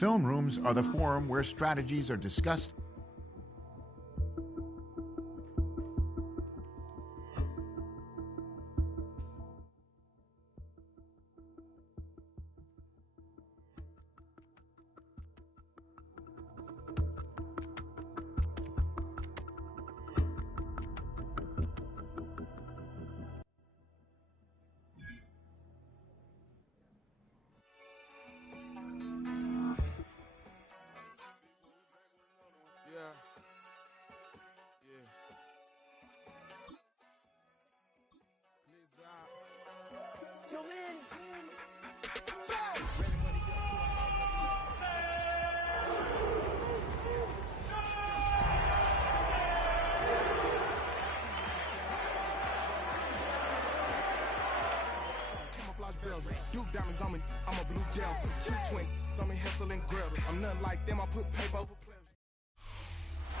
Film rooms are the forum where strategies are discussed.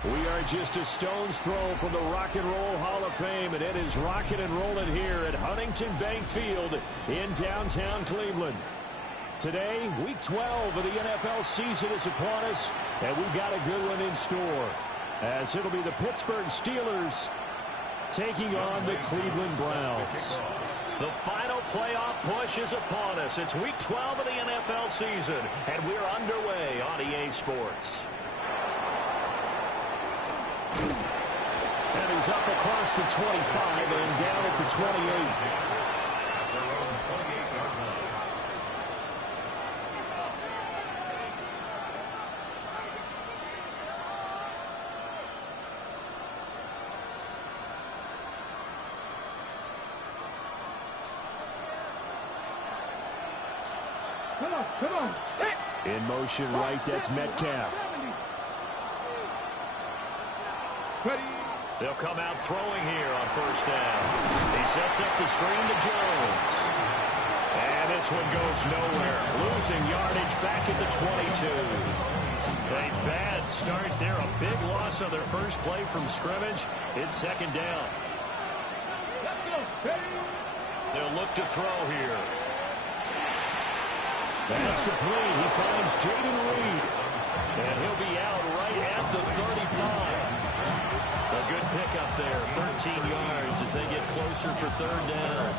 We are just a stone's throw from the Rock and Roll Hall of Fame, and it is rocking and rolling here at Huntington Bank Field in downtown Cleveland. Today, Week 12 of the NFL season is upon us, and we've got a good one in store, as it'll be the Pittsburgh Steelers taking on the Cleveland Browns. The final playoff push is upon us. It's Week 12 of the NFL season, and we're underway on EA Sports. And he's up across the 25 and down at the 28. Come on. In motion right, that's Metcalf. They'll come out throwing here on first down. He sets up the screen to Jones. And this one goes nowhere. Losing yardage back at the 22. A bad start there. A big loss on their first play from scrimmage. It's second down. They'll look to throw here. That's complete. He finds Jaden Reed. And he'll be out right at the 35. A good pickup there. 13 yards as they get closer for third down.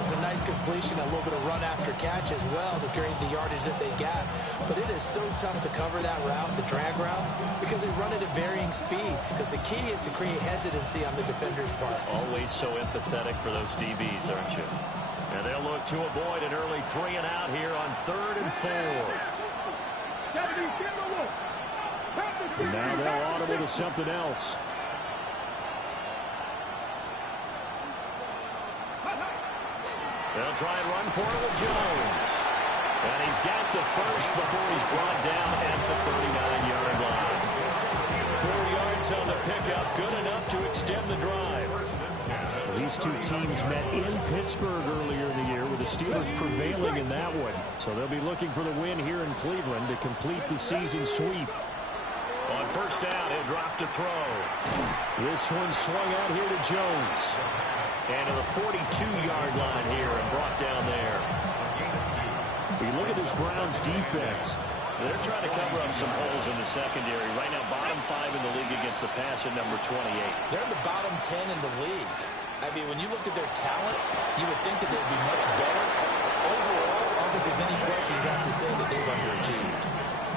It's a nice completion, a little bit of run after catch as well to create the yardage that they got. But it is so tough to cover that route, the drag route, because they run it at varying speeds. Because the key is to create hesitancy on the defender's part. Always so empathetic for those DBs, aren't you? And they'll look to avoid an early 3 and out here on 3rd and 4. Now they'll audible to something else. They'll try and run for it with Jones. And he's got the first before he's brought down at the 39-yard line. 4 yards on the pickup, good enough to extend the drive. These two teams met in Pittsburgh earlier in the year, with the Steelers prevailing in that one. So they'll be looking for the win here in Cleveland to complete the season sweep. On first down, he'll drop to throw. This one swung out here to Jones. And to the 42-yard line here and brought down there. We look at this Browns defense. They're trying to cover up some holes in the secondary. Right now, bottom 5 in the league against the pass at number 28. They're in the bottom 10 in the league. I mean, when you look at their talent, you would think that they'd be much better. Overall, I don't think there's any question you'd have to say that they've underachieved.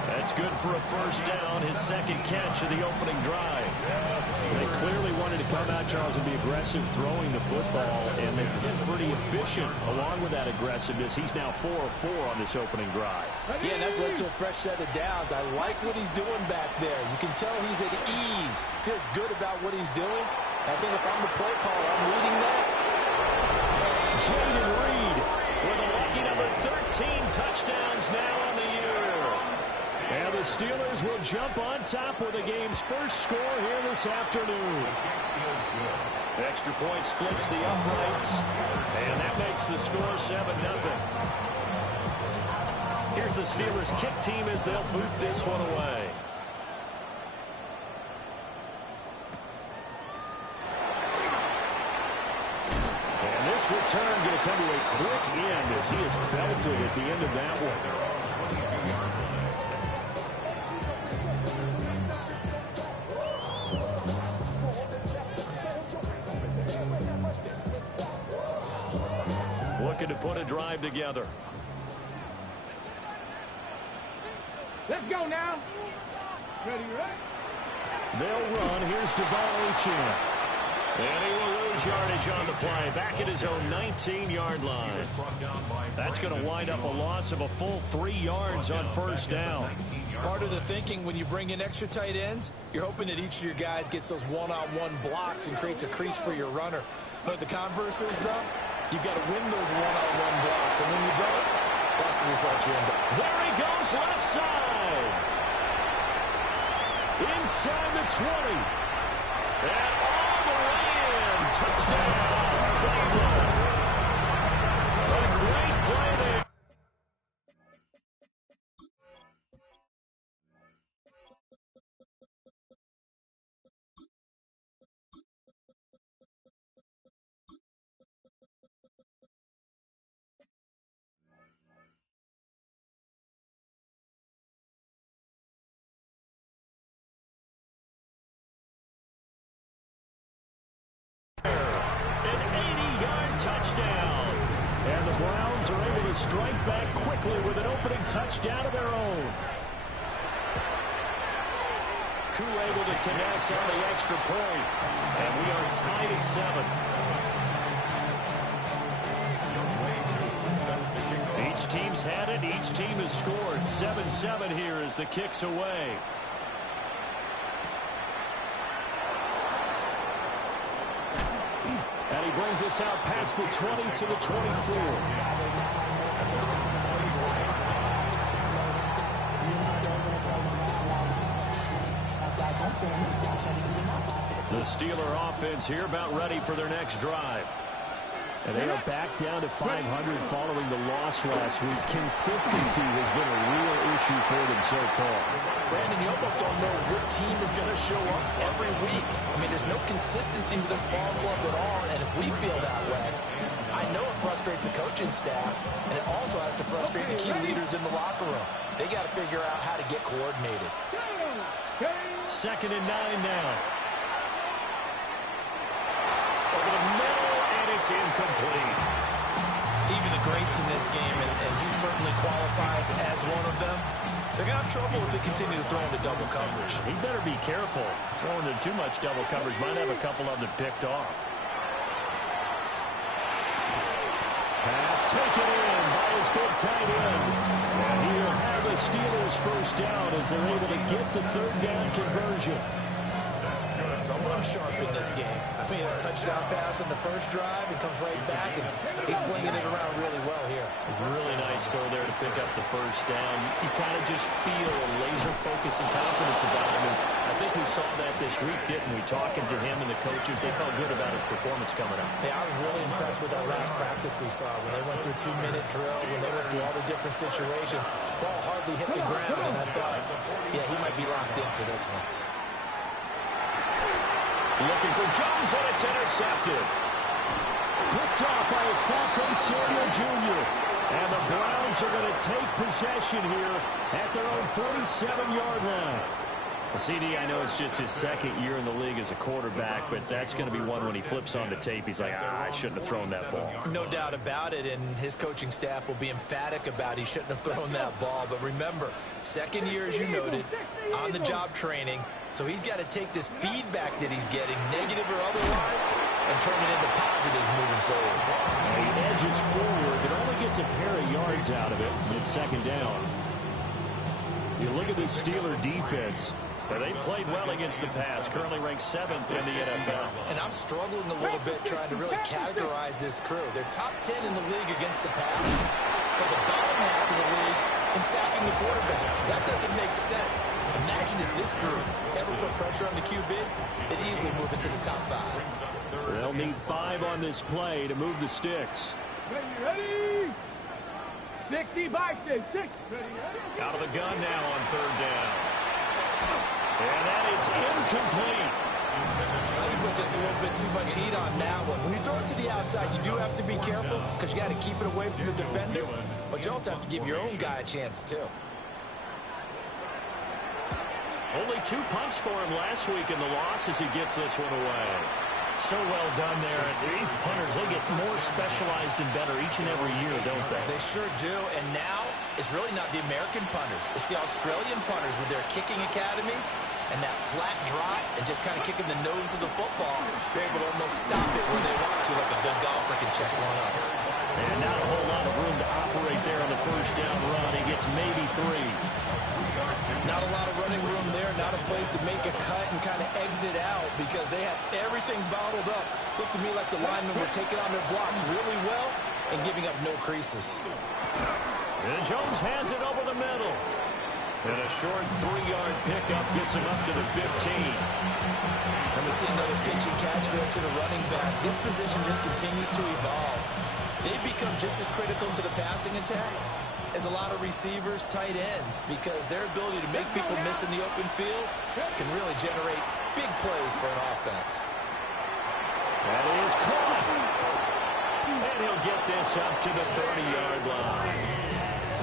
That's good for a first down, his second catch of the opening drive. They clearly wanted to come out, Charles, and be aggressive throwing the football, and they've been pretty efficient along with that aggressiveness. He's now 4 of 4 on this opening drive. Yeah, and that's led to a fresh set of downs. I like what he's doing back there. You can tell he's at ease, feels good about what he's doing. I think if I'm the play caller, I'm reading that. Jaden Reed with a lucky number 13 touchdowns now on the year. And the Steelers will jump on top with the game's first score here this afternoon. Extra point splits the uprights, and that makes the score 7-0. Here's the Steelers kick team as they'll boot this one away. And this return going to come to a quick end as he is belted at the end of that one. looking to put a drive together. Let's go now. Ready, right? They'll run. Here's Duvall. And he will lose yardage on the play. Back at his own 19-yard line. That's going to wind up a loss of a full 3 yards on first down. Part of the thinking when you bring in extra tight ends, you're hoping that each of your guys gets those one-on-one blocks and creates a crease for your runner. But the converse is, though, you've got to win those one-on-one blocks. And when you don't, that's the result you end up. There he goes, left side. Inside the 20. And all the way in. Touchdown, Cleveland. A great play there. Touchdown. And the Browns are able to strike back quickly with an opening touchdown of their own. Koo able to connect on the extra point. And we are tied at 7. Each team's had it. Each team has scored. 7-7 here as the kick's away. And he brings us out past the 20 to the 24. The Steeler offense here about ready for their next drive. And they are back down to 500 following the loss last week. Consistency has been a real issue for them so far. Brandon, you almost don't know what team is going to show up every week. I mean, there's no consistency with this ball club at all, and if we feel that way, I know it frustrates the coaching staff, and it also has to frustrate the key leaders in the locker room. They got to figure out how to get coordinated. 2nd and 9 now. Over the middle, and it's incomplete. Even the greats in this game, and he certainly qualifies as one of them, they're going to have trouble if they continue to throw into double coverage. He better be careful. Throwing into too much double coverage might have a couple of them picked off. Pass taken in by his big tight end. And he'll have the Steelers first down as they're able to get the 3rd down conversion. Someone sharp in this game. I mean, a touchdown pass in the first drive and comes right back, and he's flinging it around really well here. Really nice throw there to pick up the first down. You kind of just feel a laser focus and confidence about him, and I think we saw that this week, didn't we? Talking to him and the coaches, they felt good about his performance coming up. Yeah, I was really impressed with that last practice we saw when they went through 2-minute drill, when they went through all the different situations. Ball hardly hit the ground, and I thought, yeah, he might be locked in for this one. Looking for Jones, and it's intercepted. Picked off by Asante Samuel Jr. And the Browns are going to take possession here at their own 47-yard line. CD, I know it's just his 2nd year in the league as a quarterback, but that's going to be one when he flips on the tape. He's like, I shouldn't have thrown that ball. No doubt about it, and his coaching staff will be emphatic about he shouldn't have thrown that ball. But remember, 2nd year, as you noted, on-the-job training, so he's got to take this feedback that he's getting, negative or otherwise, and turn it into positives moving forward. And he edges forward, but only gets a pair of yards out of it. It's 2nd down. You look at the Steeler defense. They played well against the pass, currently ranked 7th in the NFL. And I'm struggling a little bit trying to really categorize this crew. They're top 10 in the league against the pass, but the bottom half of the league in sacking the quarterback. That doesn't make sense. Imagine if this group ever put pressure on the QB, it'd easily move into the top 5. They'll need 5 on this play to move the sticks. Ready? 60 by 6. Ready? Out of the gun now on 3rd down. And that is incomplete. I think put just a little bit too much heat on that one. When you throw it to the outside, you do have to be careful because you got to keep it away from the defender. But you also have to give your own guy a chance, too. Only 2 punts for him last week in the loss as he gets this one away. So well done there. These punters, they get more specialized and better each and every year, don't they? They sure do. And now it's really not the American punters. It's the Australian punters with their kicking academies and that flat drop and just kind of kicking the nose of the football. They're able to almost stop it where they want to, like a good golfer can check one up. And not a whole lot of room to operate there on the first down run. He gets maybe 3. Not a lot of running room there, not a place to make a cut and kind of exit out because they had everything bottled up. Looked to me like the linemen were taking on their blocks really well and giving up no creases. And Jones has it over the middle. And a short 3-yard pickup gets him up to the 15. And we see another pitch and catch there to the running back. This position just continues to evolve. They become just as critical to the passing attack as a lot of receivers, tight ends, because their ability to make people miss in the open field can really generate big plays for an offense. That is caught. And he'll get this up to the 30-yard line.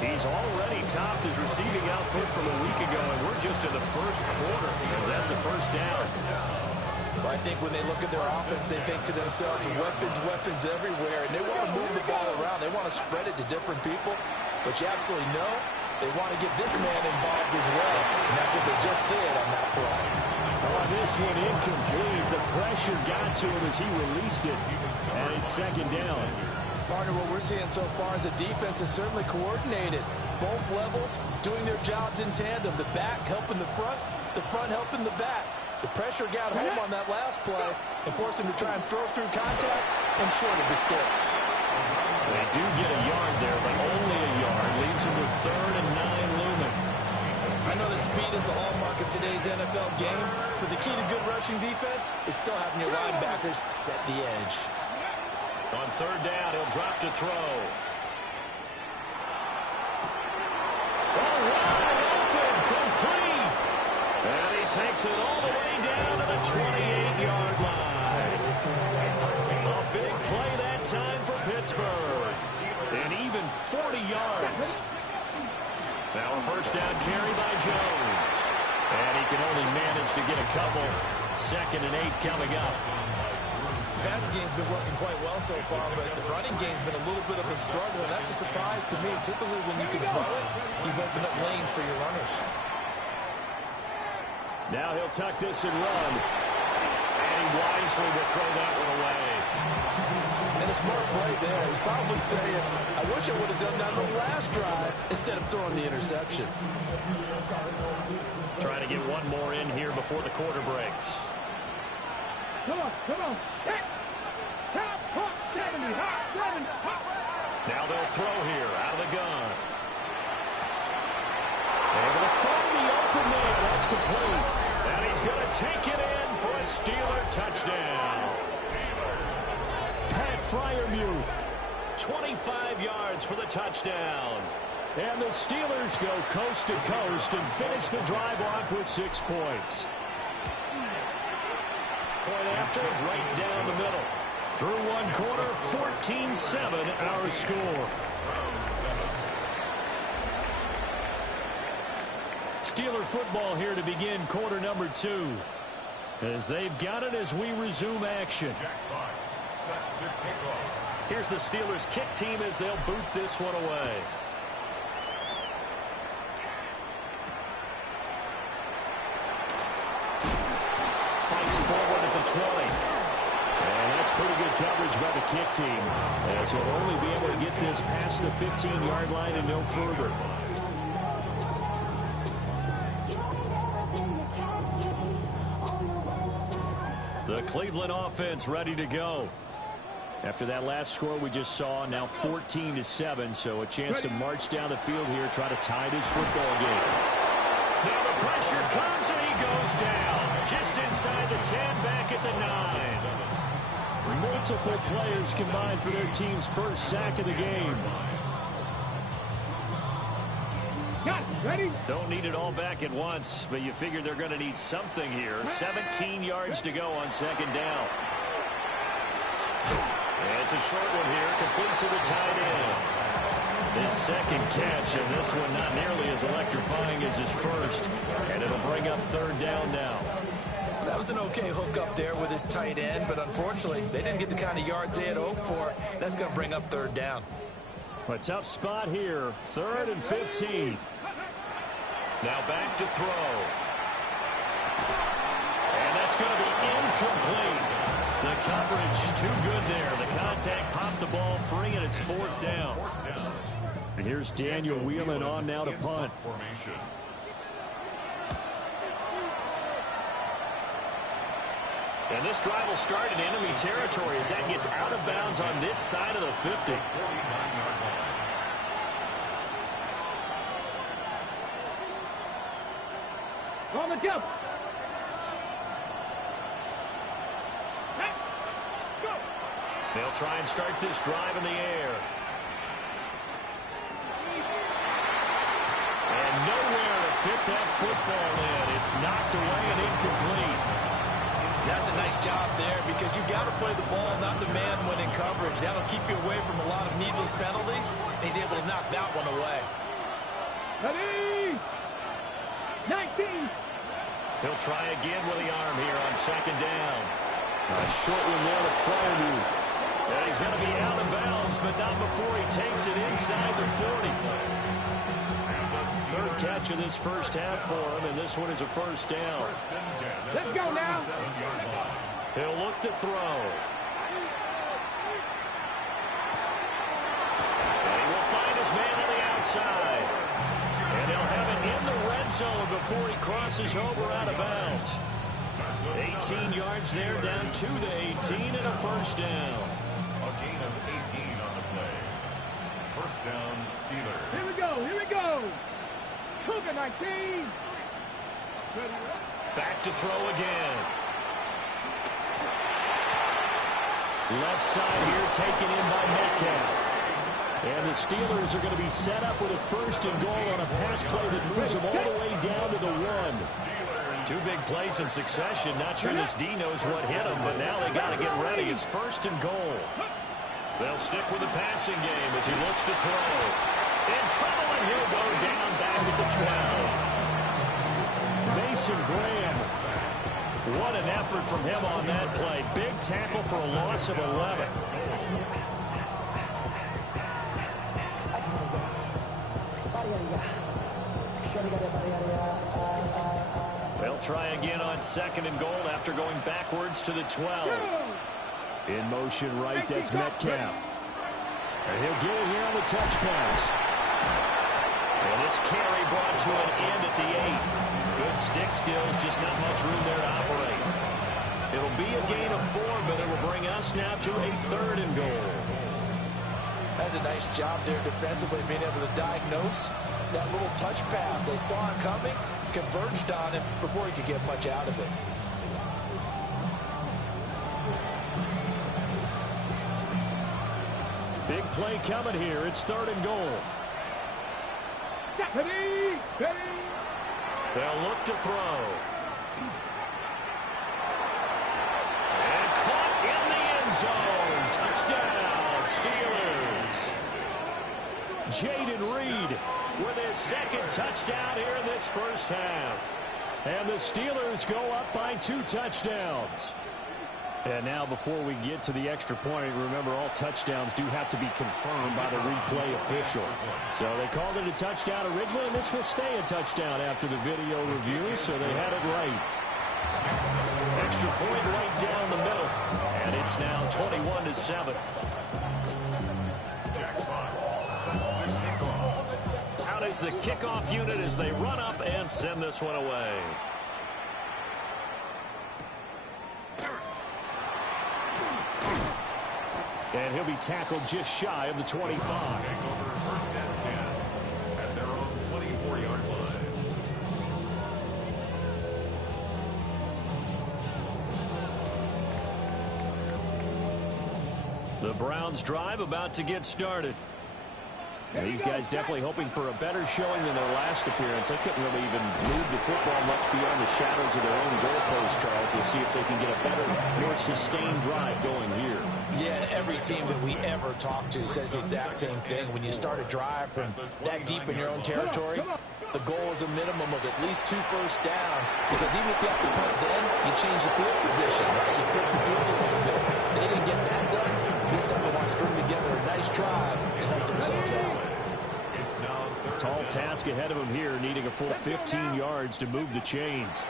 He's already topped his receiving output from a week ago, and we're just in the first quarter, as that's a first down. Well, I think when they look at their offense, they think to themselves, weapons everywhere, and they want to move the ball around. They want to spread it to different people, but you absolutely know they want to get this man involved as well, and that's what they just did on that play. On this one, incomplete. The pressure got to him as he released it, and it's second down. Partner, what we're seeing so far is the defense is certainly coordinated. Both levels doing their jobs in tandem. The back helping the front helping the back. The pressure got home on that last play and forced him to try and throw through contact and short of the sticks. They do get a yard there, but only a yard. Leaves him with 3rd and 9 looming. I know that speed is the hallmark of today's NFL game, but the key to good rushing defense is still having your linebackers set the edge. On 3rd down, he'll drop to throw. Oh, wide open, complete. And he takes it all the way down to the 28-yard line. A big play that time for Pittsburgh. And even 40 yards. Now a first down carry by Jones. And he can only manage to get a couple. 2nd and 8 coming up. The passing game's been working quite well so far, but the running game's been a little bit of a struggle, and that's a surprise to me. Typically, when you can throw it, you've opened up lanes for your runners. Now he'll tuck this and run. And he wisely will throw that one away. And a smart play there. He's probably saying, I wish I would have done that on the last drive instead of throwing the interception. Trying to get one more in here before the quarter breaks. Come on. Hit. Hop, 70, hop. Now they'll throw here out of the gun. Able to find the open man. That's complete. And he's going to take it in for a Steeler touchdown. Pat Freiermuth, 25 yards for the touchdown. And the Steelers go coast to coast and finish the drive off with 6 points. Point after, right down the middle. Through one quarter, 14-7 our score. Steeler football here to begin quarter number 2. As they've got it as we resume action. Here's the Steelers kick team as they'll boot this one away. Fights forward at the 20. And that's pretty good coverage by the kick team, as he'll only be able to get this past the 15-yard line and no further. The Cleveland offense ready to go. After that last score we just saw, now 14-7, so a chance to march down the field here, try to tie this football game. Now the pressure comes and he goes down. Just inside the 10, back at the 9. Multiple players combined for their team's first sack of the game. Ready? Don't need it all back at once, but you figure they're going to need something here. 17 yards to go on 2nd down. And it's a short one here, complete to the tight end. His second catch, and this one not nearly as electrifying as his first. And it'll bring up 3rd down now. That was an okay hook up there with his tight end, but unfortunately, they didn't get the kind of yards they had hoped for. That's going to bring up third down. A tough spot here, 3rd and 15. Now back to throw. And that's going to be incomplete. The coverage too good there. The contact popped the ball free, and it's 4th down. And here's Daniel Whelan on now to punt. And this drive will start in enemy territory as that gets out of bounds on this side of the 50. On the jump. Go. They'll try and start this drive in the air. And nowhere to fit that football in. It's knocked away and incomplete. That's a nice job there because you've got to play the ball, not the man when in coverage. That'll keep you away from a lot of needless penalties. And he's able to knock that one away. Ready. 19. He'll try again with the arm here on 2nd down. A short one there to Fairview. And he's going to be out of bounds, but not before he takes it inside the 40. 3rd catch of this first half for him, and this one is a 1st down. Let's go now. He'll look to throw. And he will find his man on the outside. And he'll have it in the red zone before he crosses over out of bounds. 18 yards there, down to the 18, and a 1st down. A gain of 18 on the play. 1st down, Steelers. Here we go. Here we go. Cougar 19. Back to throw again. Left side here taken in by Metcalf. And the Steelers are going to be set up with a 1st and goal on a pass play that moves them all the way down to the 1. 2 big plays in succession. Not sure this D knows what hit him, but now they got to get ready. It's 1st and goal. They'll stick with the passing game as he looks to throw. In trouble, and he'll go down back at the 12. Mason Graham. What an effort from him on that play. Big tackle for a loss of 11. They'll try again on 2nd and goal after going backwards to the 12. In motion right, that's Metcalf. And he'll get it here on the touch pass. And this carry brought to an end at the 8. Good stick skills, just not much room there to operate. It'll be a gain of 4, but it will bring us now to a 3rd and goal. That's a nice job there defensively, being able to diagnose that little touch pass. They saw it coming, converged on him before he could get much out of it. Big play coming here. It's 3rd and goal. Ready. They'll look to throw. And caught in the end zone. Touchdown, Steelers. Jaden Reed with his 2nd touchdown here in this first half. And the Steelers go up by 2 touchdowns. And now before we get to the extra point, remember all touchdowns do have to be confirmed by the replay official. So they called it a touchdown originally, and this will stay a touchdown after the video review, so they had it right. Extra point right down the middle, and it's now 21-7. Out is the kickoff unit as they run up and send this one away. And he'll be tackled just shy of the 25. Take over 1st and 10 at their own 24-yard line. The Browns drive about to get started. These guys definitely hoping for a better showing than their last appearance. They couldn't really even move the football much beyond the shadows of their own goalpost, Charles. We'll see if they can get a better, more sustained drive going here. Yeah, and every team that we ever talk to says the exact same thing. When you start a drive from that deep in your own territory, the goal is a minimum of at least 2 first downs, because even if you have to punt then, you change the field position, right? You flip the field a little bit. They didn't get that done. This time they want to string together a nice drive and help themselves out. Tall task ahead of him here, needing a full 15 yards to move the chains.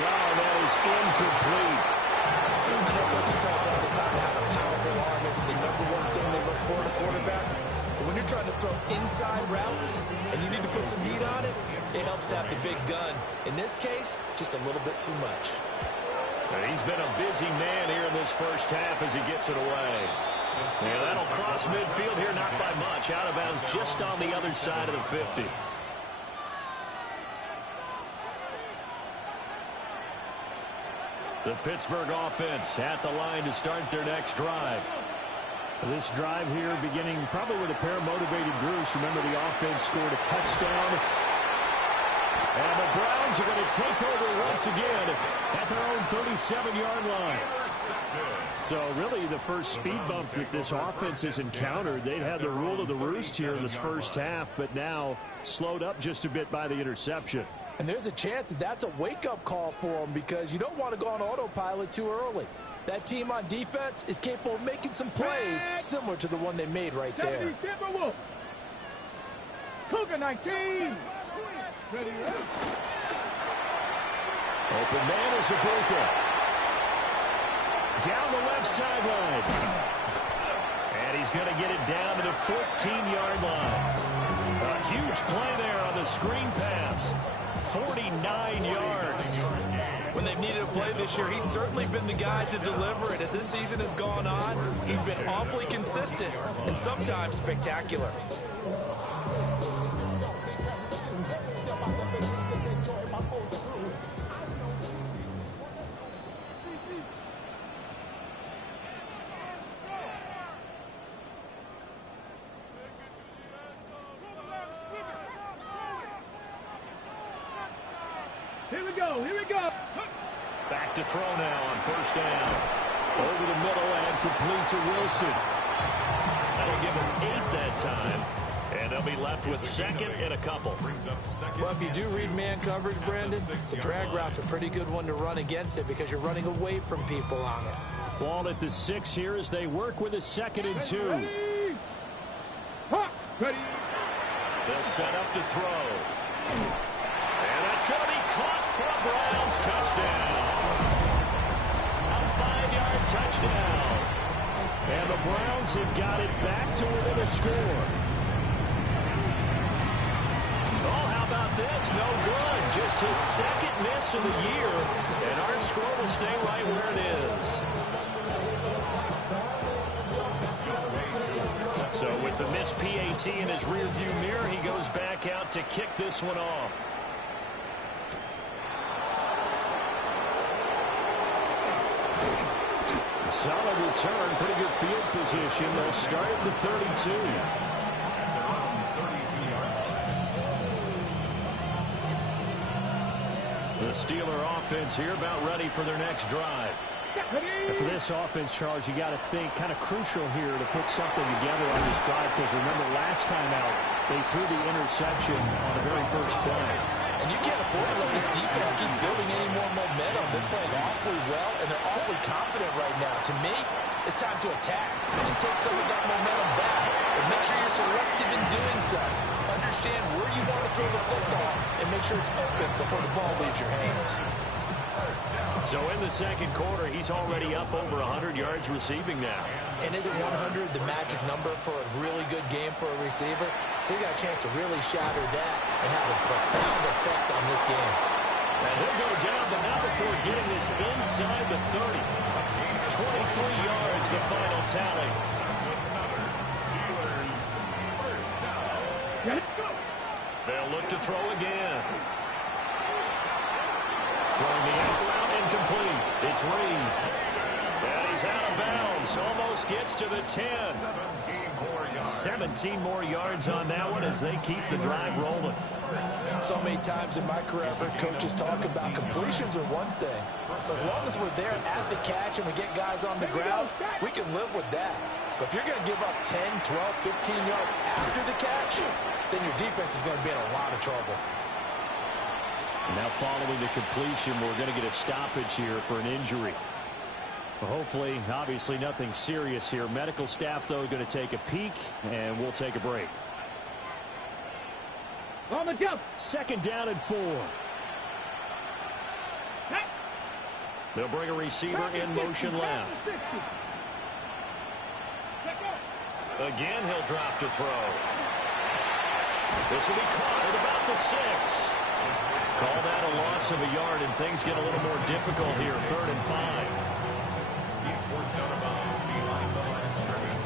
Wow, that is incomplete. I know coaches tell us all the time how a powerful arm isn't the #1 thing they look for in a quarterback. But when you're trying to throw inside routes and you need to put some heat on it, it helps have the big gun. In this case, just a little bit too much. He's been a busy man here in this first half as he gets it away. Yeah, that'll cross midfield here, not by much. Out of bounds just on the other side of the 50. The Pittsburgh offense at the line to start their next drive. This drive here beginning probably with a pair of motivated groups. Remember, the offense scored a touchdown. And the Browns are going to take over once again at their own 37-yard line. So really the first speed bump that this offense has encountered. They'd had the rule of the roost here in this first half, but now slowed up just a bit by the interception. And there's a chance that that's a wake-up call for them, because you don't want to go on autopilot too early. That team on defense is capable of making some plays similar to the one they made right there. Cougar 19. Open man is Ibuka. Down the left sideline. And he's going to get it down to the 14-yard line. A huge play there on the screen pass. 49 yards. When they've needed a play this year, he's certainly been the guy to deliver it. As this season has gone on, he's been awfully consistent and sometimes spectacular. Here we go. Back to throw now on first down. Over the middle and complete to Wilson. That'll give him 8 that time. And they'll be left with second and a couple. Well, if you do read man coverage, Brandon, the drag route's a pretty good one to run against it, because you're running away from people on it. Ball at the 6 here as they work with a 2nd and 2. Ready. They'll set up to throw. And that's going to be caught for a Browns touchdown. A 5-yard touchdown. And the Browns have got it back to within a score. Oh, how about this? No good. Just his 2nd miss of the year. And our score will stay right where it is. So with the missed PAT in his rearview mirror, he goes back out to kick this one off. Solid return, pretty good field position. They'll start at the 32. The Steeler offense here about ready for their next drive. And for this offense, Charles, you got to think kind of crucial here to put something together on this drive, because remember last time out they threw the interception on the very first play. And you can't afford to let this defense keep building any more momentum. They're playing awfully well, and they're awfully confident right now. To me, it's time to attack and take some of that momentum back. And make sure you're selective in doing so. Understand where you want to throw the football, and make sure it's open before the ball leaves your hands. So in the second quarter, he's already up over 100 yards receiving now. And isn't 100 the magic number for a really good game for a receiver? So he got a chance to really shatter that and have a profound effect on this game. And he'll go down, but not before getting this inside the 30. 23 yards, the final tally. They'll look to throw again. Throwing the out route incomplete. It's Reed. And he's out of bounds. Almost gets to the 10. 17 more yards on that one as they keep the drive rolling. So many times in my career, I've heard coaches talk about completions are one thing. But as long as we're there at the catch and we get guys on the ground, we can live with that. But if you're going to give up 10, 12, 15 yards after the catch, then your defense is going to be in a lot of trouble. Now following the completion, we're going to get a stoppage here for an injury. Hopefully, obviously nothing serious here. Medical staff, though, going to take a peek, and we'll take a break. On the jump. 2nd down and 4. They'll bring a receiver in motion left. Again, he'll drop to throw. This will be caught at about the 6. Call that a loss of a yard, and things get a little more difficult here. 3rd and 5. He's forced out of bounds behind the line of scrimmage.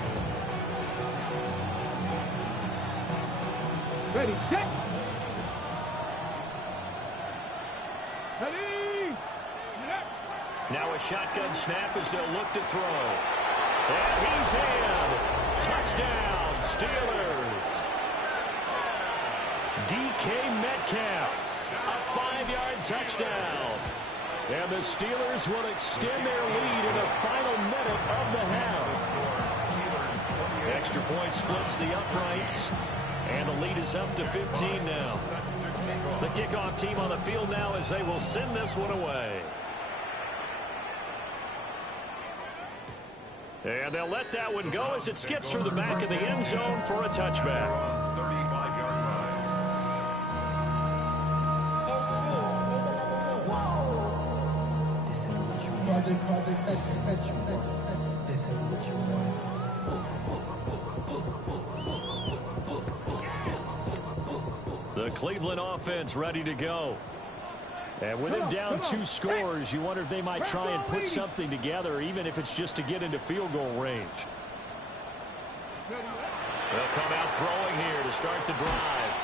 Ready, set. Ready. Now a shotgun snap as they'll look to throw. And he's in. Touchdown, Steelers. DK Metcalf. A 5-yard touchdown. And the Steelers will extend their lead in the final minute of the half. Extra point splits the uprights. And the lead is up to 15 now. The kickoff team on the field now as they will send this one away. And they'll let that one go as it skips through the back of the end zone for a touchback. 35-yard Project this ain't what you want. The Cleveland offense ready to go. And with them down 2 scores, you wonder if they might try and put something together, even if it's just to get into field goal range. They'll come out throwing here to start the drive.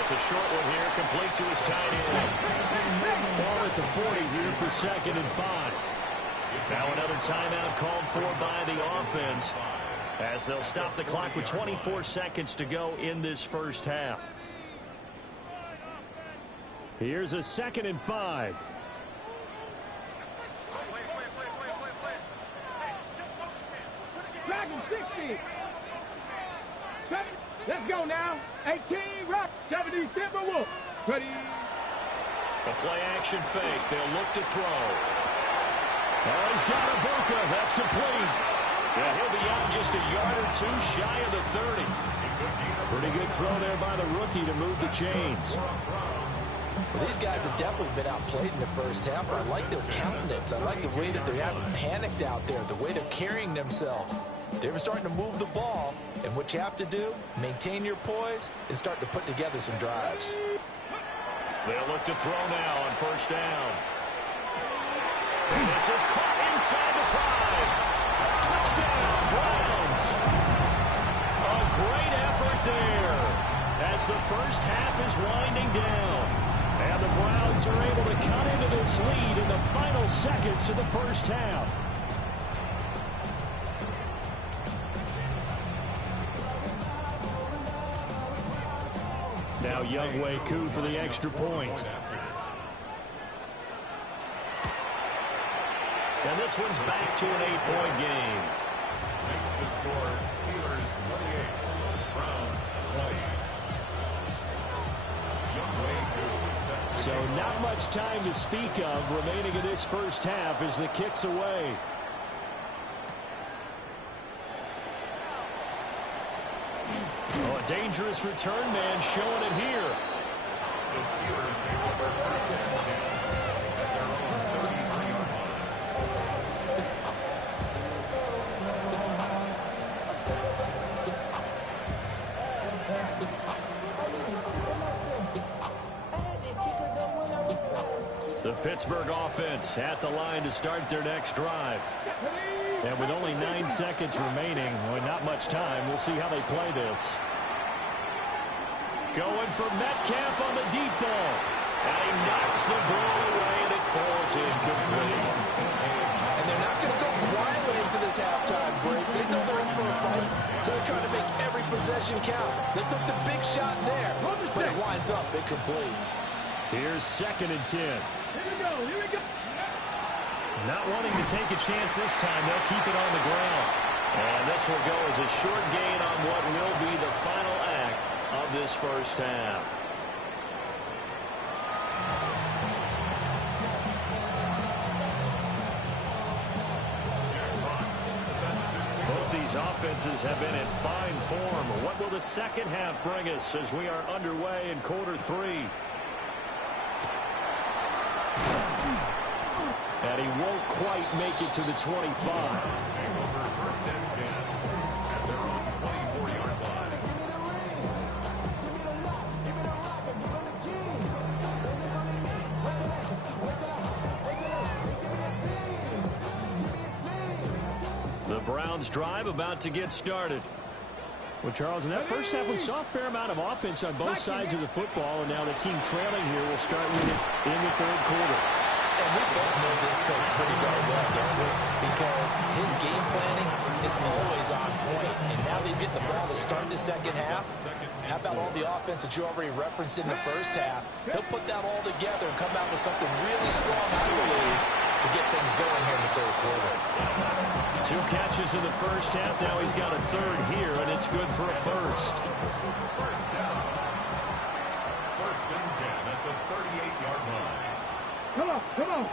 It's a short one here, complete to his tight end. Ball at the 40 here for 2nd and 5. Now another timeout called for by the offense as they'll stop the clock with 24 seconds to go in this first half. Here's a 2nd and 5. Dragon 60. Let's go now. 18, rock. 70, Timberwolves. Ready. A play action fake. They'll look to throw. Oh, he's got a Ibuka. That's complete. Yeah, he'll be out just a yard or 2 shy of the 30. Pretty good throw there by the rookie to move the chains. Well, these guys have definitely been outplayed in the first half. I like their countenance. I like the way that they haven't panicked out there, the way they're carrying themselves. They were starting to move the ball, and what you have to do, maintain your poise and start to put together some drives. They'll look to throw now on 1st down. And this is caught inside the 5. Touchdown, Browns. A great effort there as the first half is winding down. And the Browns are able to cut into this lead in the final seconds of the first half. Now Younghoe Koo for the extra point. And this one's back to an 8-point game. Makes the score Steelers 28, Browns 20. So not much time to speak of remaining in this first half as the kick's away. Oh, a dangerous return man showing it here. The Steelers take up their first and 10 at their own 33-yard line. The Pittsburgh offense at the line to start their next drive. And with only 9 seconds remaining, well, not much time, we'll see how they play this. Going for Metcalf on the deep ball. And he knocks the ball away and it falls incomplete. And And they're not going to go quietly into this halftime break. They know they're in for a fight, so they're trying to make every possession count. They took the big shot there, but it winds up incomplete. Here's 2nd and 10. Here we go, here we go. Not wanting to take a chance this time, they'll keep it on the ground. And this will go as a short gain on what will be the final act of this first half. Both these offenses have been in fine form. What will the second half bring us as we are underway in quarter 3? And he won't quite make it to the 25. First and 10 at their own 24-yard line. The Browns drive about to get started. Well, Charles, in that first half, we saw a fair amount of offense on both sides of the football, and now the team trailing here will start with it in the third quarter. And we both know this coach pretty darn well, don't we? Because his game planning is always on point. And now that he's getting the ball to start the second half, how about all the offense that you already referenced in the first half? He'll put that all together and come out with something really strong, I believe, to get things going here in the third quarter. 2 catches in the first half. Now he's got a third here, and it's good for a first. First down. First and 10 at the 38-yard line. Come on, come on.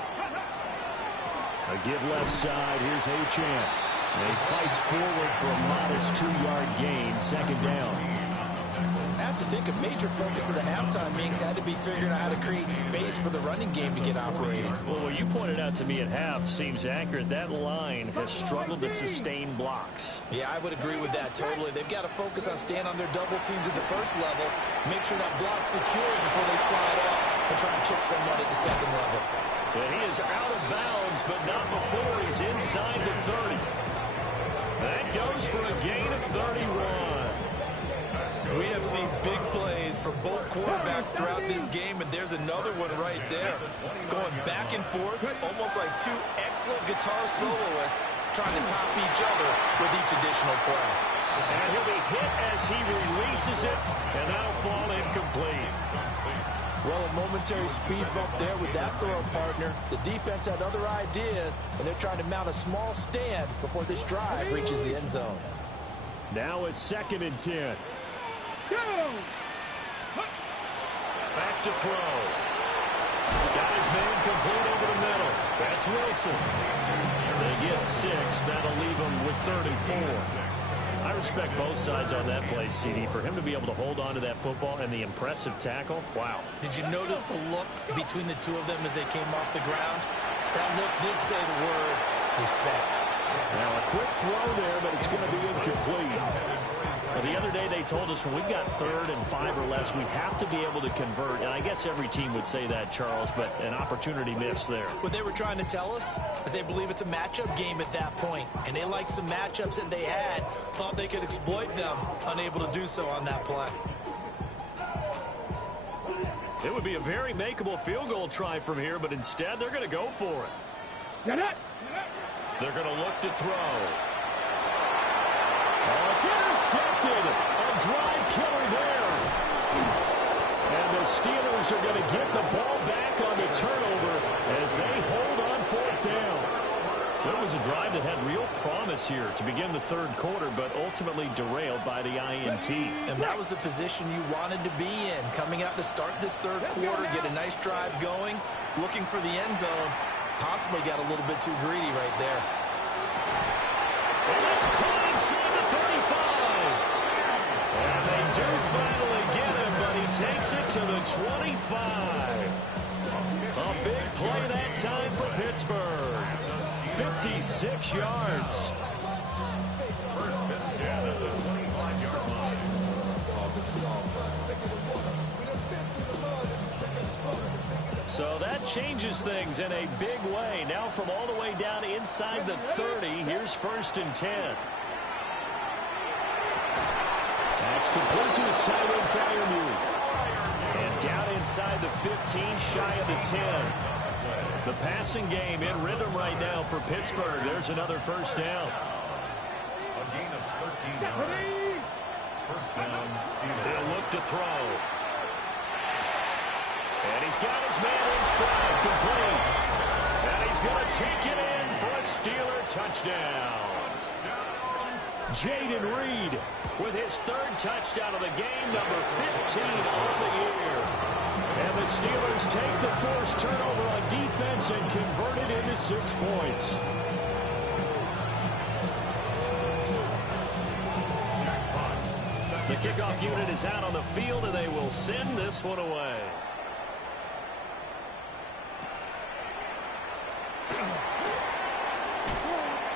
A give left side. Here's Achane. And he fights forward for a modest 2-yard gain. Second down. I have to think a major focus of the halftime meetings had to be figuring out how to create space for the running game to get operating. Well, what you pointed out to me at half seems accurate. That line has struggled to sustain blocks. Yeah, I would agree with that totally. They've got to focus on staying on their double teams at the first level, make sure that block's secure before they slide off and try to chip someone at the second level. And he is out of bounds, but not before he's inside the 30. That goes for a gain of 31. We have seen big plays from both quarterbacks throughout this game, and there's another one right there. Going back and forth, almost like 2 excellent guitar soloists trying to top each other with each additional play. And he'll be hit as he releases it, and that'll fall incomplete. Well, a momentary speed bump there with that throw partner. The defense had other ideas, and they're trying to mount a small stand before this drive reaches the end zone. Now it's 2nd and 10. Go! Back to throw. Got his man complete over the middle. That's Wilson. They get 6. That'll leave him with 3rd and 4. I respect both sides on that play, CD. For him to be able to hold on to that football and the impressive tackle, wow. Did you notice the look between the two of them as they came off the ground? That look did say the word respect. Now a quick throw there, but it's going to be incomplete. Well, the other day they told us when we've got 3rd and 5 or less, we have to be able to convert. And I guess every team would say that, Charles, but an opportunity missed there. What they were trying to tell us is they believe it's a matchup game at that point. And they liked some matchups that they had, thought they could exploit them, unable to do so on that play. It would be a very makeable field goal try from here, but instead they're going to go for it. Get it! They're going to look to throw. Oh, it's intercepted. A drive killer there. And the Steelers are going to get the ball back on the turnover as they hold on 4th down. So it was a drive that had real promise here to begin the third quarter, but ultimately derailed by the INT. And that was the position you wanted to be in. Coming out to start this third quarter, get a nice drive going, looking for the end zone. Possibly got a little bit too greedy right there. And that's caught inside the 35. And they do finally get him, but he takes it to the 25. A big play that time for Pittsburgh. 56 yards. First and 10 at the 25-yard line. So that changes things in a big way. Now from all the way down inside the 30, here's 1st and 10. That's complete to his tight end Freiermuth. And down inside the 15, shy of the 10. The passing game in rhythm right now for Pittsburgh. There's another first down. A gain of 13 yards. First down, Steelers. He'll look to throw. And he's got his man in stride, complete. And he's going to take it in for a Steeler touchdown. Jaden Reed with his third touchdown of the game, number 15 on the year. And the Steelers take the forced turnover on defense and convert it into 6 points. The kickoff unit is out on the field, and they will send this one away.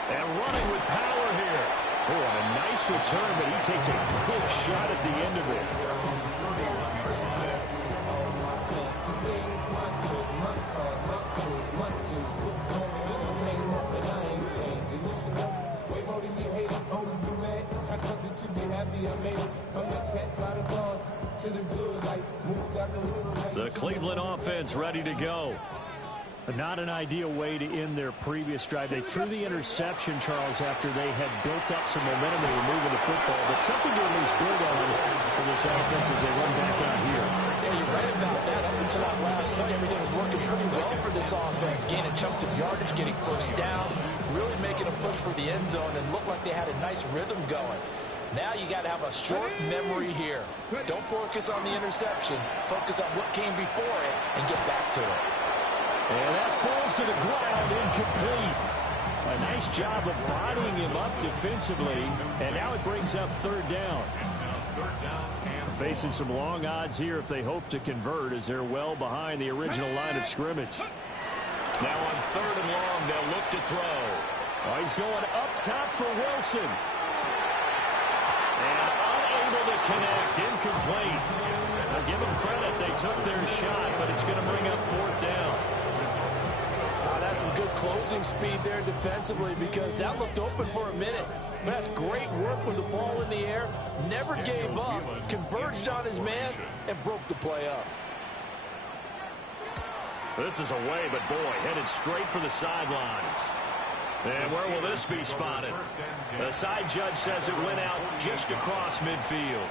And running with power here. Oh, and a nice return, but he takes a quick shot at the end of it. The Cleveland offense ready to go. Not an ideal way to end their previous drive. They threw the interception, Charles, after they had built up some momentum. They were moving the football, but something to at least build on for this offense as they run back out here. Yeah, you're right about that. Up until that last play, everything was working pretty well for this offense. Gaining chunks of yardage, getting first down, really making a push for the end zone, and looked like they had a nice rhythm going. Now you got to have a short memory here. Don't focus on the interception. Focus on what came before it and get back to it. And that falls to the ground, incomplete. A nice job of bodying him up defensively, and now it brings up third down. Facing some long odds here if they hope to convert, as they're well behind the original line of scrimmage. Now on third and long, they'll look to throw. Oh, he's going up top for Wilson. And unable to connect, incomplete. Now give them credit, they took their shot, but it's going to bring up fourth down. That's some good closing speed there defensively, because that looked open for a minute. That's great work with the ball in the air. Never gave up, converged on his man, and broke the play up. This is away, but boy, headed straight for the sidelines. And where will this be spotted? The side judge says it went out just across midfield.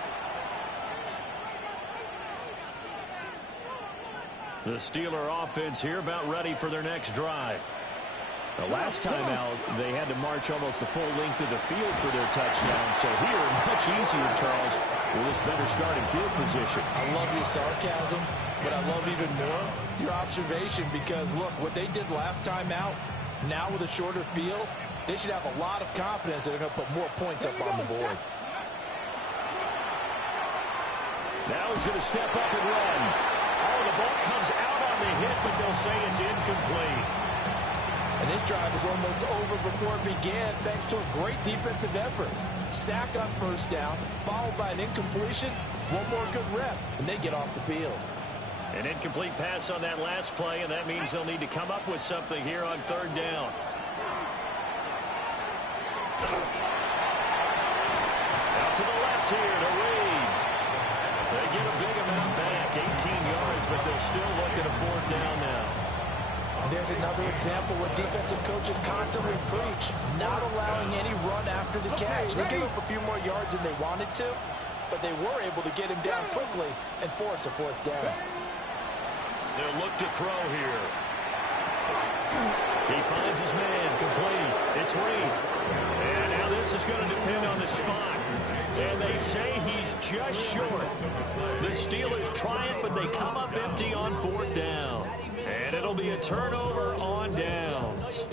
The Steeler offense here about ready for their next drive. The last time out, they had to march almost the full length of the field for their touchdown. So here, much easier, Charles, with this better starting field position. I love your sarcasm, but I love even more your observation, because, look, what they did last time out, now with a shorter field, they should have a lot of confidence that they're going to put more points up on the board. Now he's going to step up and run. Oh, the ball comes out on the hit, but they'll say it's incomplete. And this drive is almost over before it began, thanks to a great defensive effort. Sack on first down, followed by an incompletion, one more good rep, and they get off the field. An incomplete pass on that last play, and that means they'll need to come up with something here on third down. Out to the left here to Reed. They get a big amount back, 18 yards, but they'll still look at a fourth down now. There's another example where defensive coaches constantly preach, not allowing any run after the catch. They give up a few more yards than they wanted to, but they were able to get him down quickly and force a fourth down. They'll look to throw here. He finds his man, complete. It's Reed. And now this is going to depend on the spot. And they say he's just short. The Steelers try it, but they come up empty on fourth down. And it'll be a turnover on downs.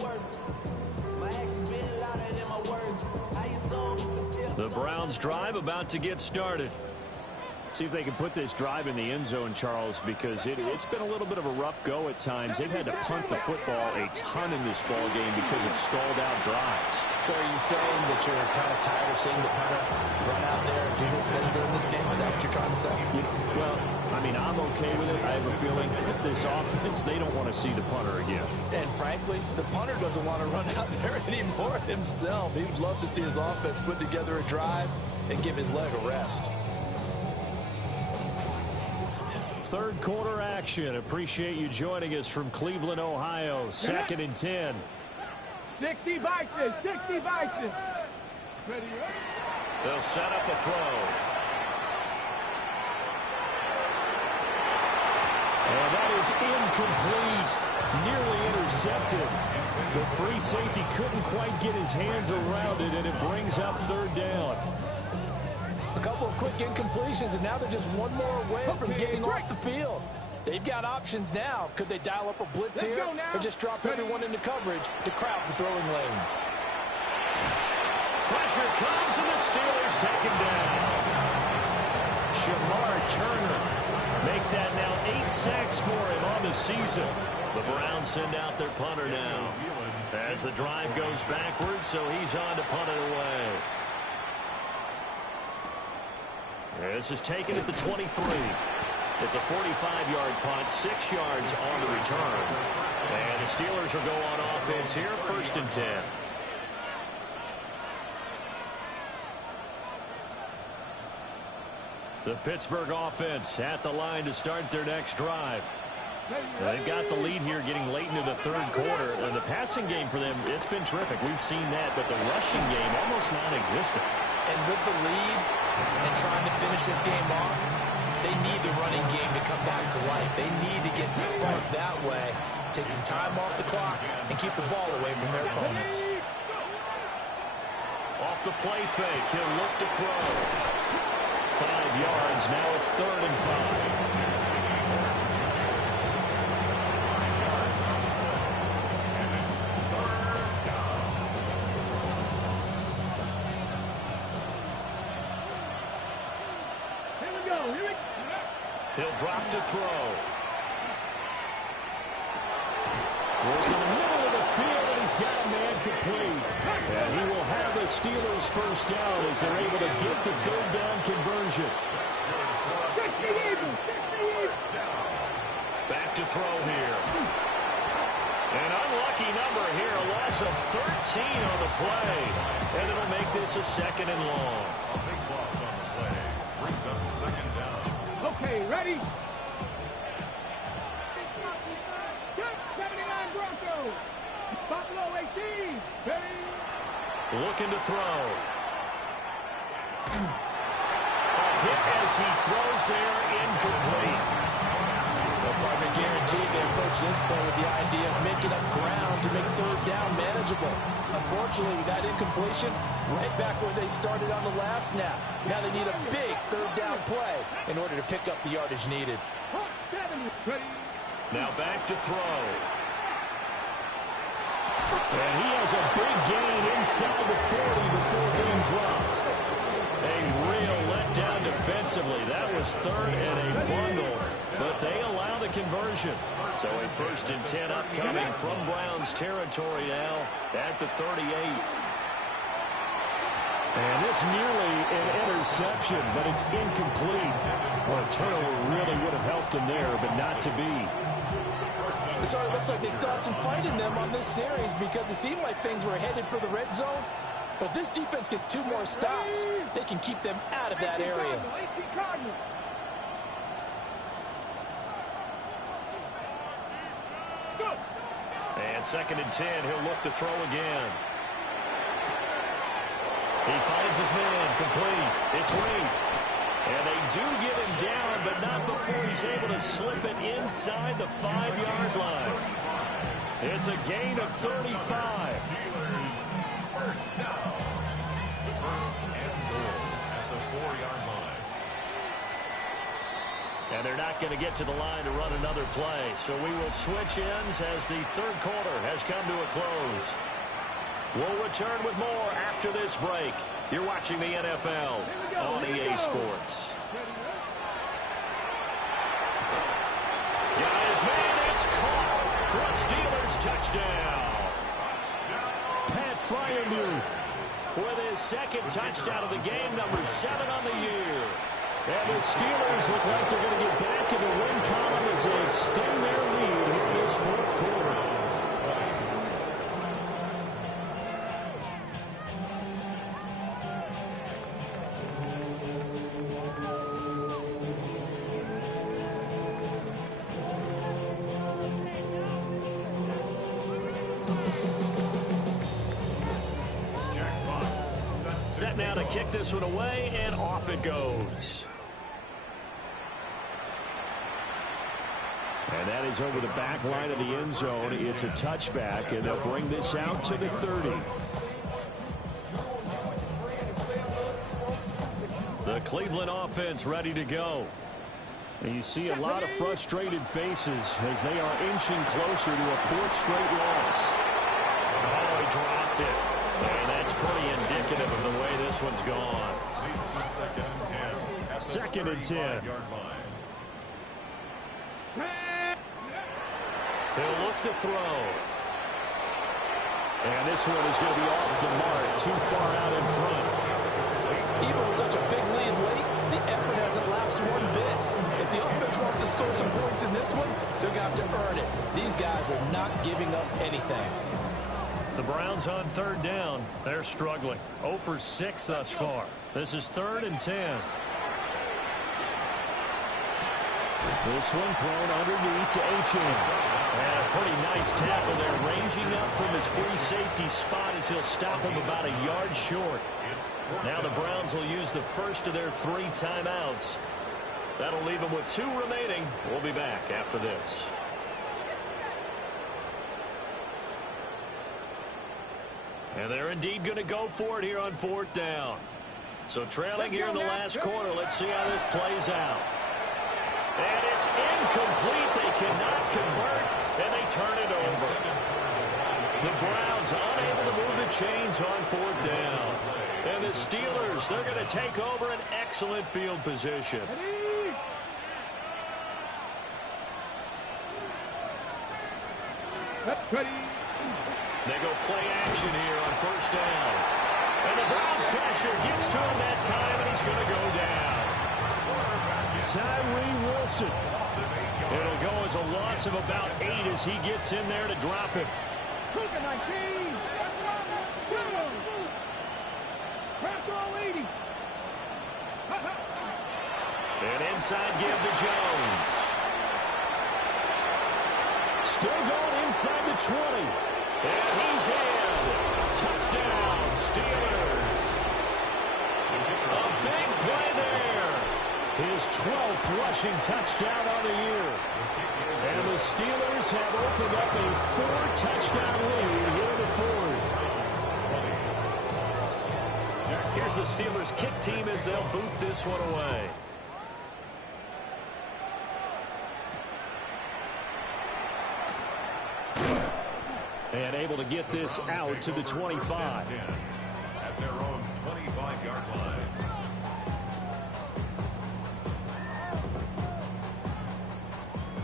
The Browns drive about to get started. See if they can put this drive in the end zone, Charles, because it's been a little bit of a rough go at times. They've had to punt the football a ton in this ball game because of stalled out drives. So are you saying that you're kind of tired of seeing the punter run out there and do his thing during this game? Is that what you're trying to say? Well, I mean, I'm okay with it. I have a feeling that this offense, they don't want to see the punter again. And frankly, the punter doesn't want to run out there anymore himself. He'd love to see his offense put together a drive and give his leg a rest. third quarter action. Appreciate you joining us from Cleveland, Ohio. 2nd and 10. 60 Bison, 60 Bison. They'll set up a throw. And that is incomplete. Nearly intercepted. The free safety couldn't quite get his hands around it, and it brings up 3rd down. A couple of quick incompletions, and now they're just one more away from getting off the field. They've got options now. Could they dial up a blitz here or just drop everyone into coverage to crowd the throwing lanes? Pressure comes, and the Steelers take him down. Shamar Turner make that now 8 sacks for him on the season. The Browns send out their punter now as the drive goes backwards, so he's on to punt it away. This is taken at the 23. It's a 45-yard punt, 6 yards on the return. And the Steelers will go on offense here, 1st and 10. The Pittsburgh offense at the line to start their next drive. They've got the lead here getting late into the 3rd quarter. And the passing game for them, it's been terrific. We've seen that, but the rushing game almost non-existent. And with the lead and trying to finish this game off, they need the running game to come back to life. They need to get sparked that way, take some time off the clock, and keep the ball away from their opponents. Off the play fake, he'll look to throw. 5 yards, now it's 3rd and 5. He'll drop to throw. Working in the middle of the field, and he's got a man complete. And he will have the Steelers first down as they're able to get the 3rd down conversion. Back to throw here. An unlucky number here, a loss of 13 on the play. And it'll make this a 2nd and long. A big loss on the play. Brings up 2nd down. Okay, ready? 79 Broncos. Buffalo 18. Ready? Looking to throw. A hit as he throws there, incomplete. The partner guaranteed they approach this play with the idea of making up ground to make 3rd down manageable. Unfortunately, that incompletion right back where they started on the last snap. Now they need a big 3rd down play in order to pick up the yardage needed. Now back to throw. And he has a big gain inside the 40 before being dropped. A real letdown defensively. That was 3rd and a bundle, but they allow the conversion. So a 1st and 10 upcoming from Browns territory now at the 38. And this nearly an interception, but it's incomplete. Well, a turnover really would have helped him there, but not to be. It sort of looks like they still have some fight in them on this series because it seemed like things were headed for the red zone. But if this defense gets 2 more stops, they can keep them out of that area. And 2nd and 10, he'll look to throw again. He finds his man, complete. It's Wade. And they do get him down, but not before he's able to slip it inside the 5-yard line. It's a gain of 35. Steelers first down. The 1st and goal at the 4-yard line. And they're not going to get to the line to run another play. So we will switch ends as the 3rd quarter has come to a close. We'll return with more after this break. You're watching the NFL on EA Sports. Got his man, it's caught for a Steelers touchdown. Pat Freiermuth with his 2nd touchdown of the game, number 7 on the year. And the Steelers look like they're going to get back in the win column as they extend their lead here in this 4th quarter. set now to kick this one away, and off it goes. And that is over the back line of the end zone. It's a touchback, and they'll bring this out to the 30. The Cleveland offense ready to go. And you see a lot of frustrated faces as they are inching closer to a fourth straight loss. Oh, he dropped it. And that's pretty indicative of the way this one's gone. Second and 10. He'll look to throw. And this one is going to be off the mark, too far out in front. Even with such a big lead late, the effort hasn't lapsed one bit. If the offense wants to score some points in this one, they're going to have to earn it. These guys are not giving up anything. The Browns on third down. They're struggling. 0 for 6 thus far. This is 3rd and 10. This one thrown underneath to Achane. And a pretty nice tackle there, ranging up from his free safety spot as he'll stop him about a yard short. Now the Browns will use the first of their 3 timeouts. That'll leave them with 2 remaining. We'll be back after this. And they're indeed going to go for it here on 4th down. So trailing here in the last quarter, let's see how this plays out. And it's incomplete. They cannot convert, and they turn it over. The Browns unable to move the chains on 4th down. And the Steelers, they're going to take over an excellent field position. They go play action here on 1st down. And the Browns pressure gets to him that time, and he's going to go down. Tyree Wilson. It'll go as a loss of about 8 as he gets in there to drop him. And inside give to Jones. Still going inside the 20. And he's in. Touchdown, Steelers. A big play there. His 12th rushing touchdown on the year. And the Steelers have opened up a 4-touchdown lead here in the 4th. Here's the Steelers kick team as they'll boot this one away. And able to get this out to the 25. At their own 25-yard line.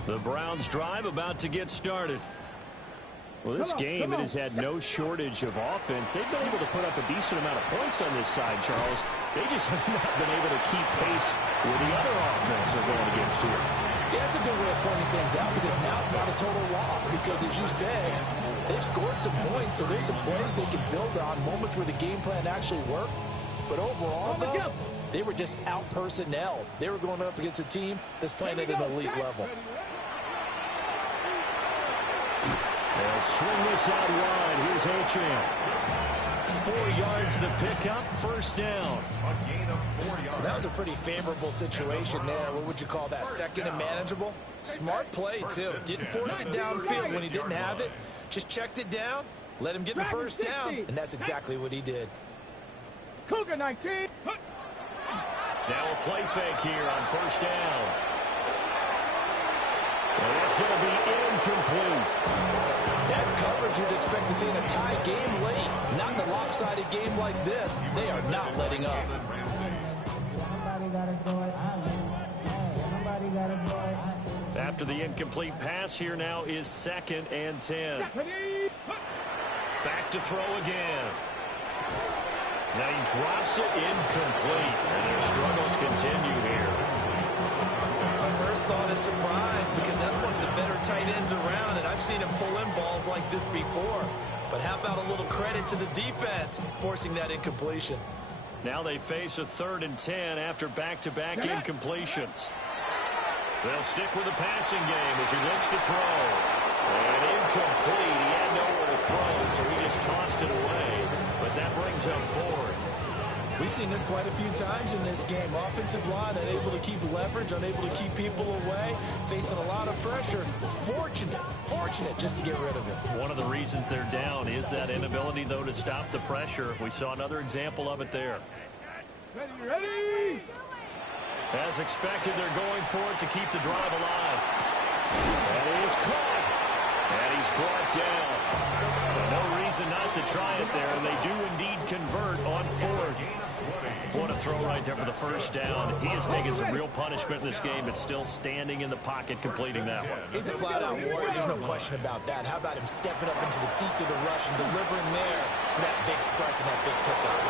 The Browns drive about to get started. Well, this game, it has had no shortage of offense. They've been able to put up a decent amount of points on this side, Charles. They just have not been able to keep pace with the other offense they're going against here. Yeah, it's a good way of pointing things out because now it's not a total loss because, as you said, they've scored some points, so there's some plays they can build on, moments where the game plan actually worked. But overall, though, they were just out-personnel. They were going up against a team that's playing at an elite level. They'll swing this out wide. Here's Achane. 4 yards the pickup, 1st down. A gain of 4 yards. That was a pretty favorable situation there. What would you call that? Second and manageable? Smart play, too. Didn't force it downfield when he didn't have it. Just checked it down, let him get the 1st down, and that's exactly what he did. Cougar 19. Now a play fake here on 1st down. Well, that's going to be incomplete. That's coverage you'd expect to see in a tie game late. Not in a lopsided game like this. They are not letting up. After the incomplete pass, here now is 2nd and 10. Back to throw again. Now he drops it incomplete. And their struggles continue here. My first thought is surprise because that's one of the better tight ends around, and I've seen him pull in balls like this before. But how about a little credit to the defense forcing that incompletion? Now they face a 3rd and 10 after back-to-back incompletions. They'll stick with the passing game as he looks to throw. And incomplete. He had nowhere to throw, so he just tossed it away. But that brings up 4th. We've seen this quite a few times in this game. Offensive line unable to keep leverage, unable to keep people away, facing a lot of pressure. Fortunate just to get rid of it. One of the reasons they're down is that inability, though, to stop the pressure. We saw another example of it there. Ready! As expected, they're going for it to keep the drive alive. And he is caught. And he's brought down. No reason not to try it there. They do indeed convert on fourth. What a throw right there for the first down. He has taken some real punishment in this game, but still standing in the pocket completing that one. He's a flat-out warrior. There's no question about that. How about him stepping up into the teeth of the rush and delivering there for that big strike and that big pickup?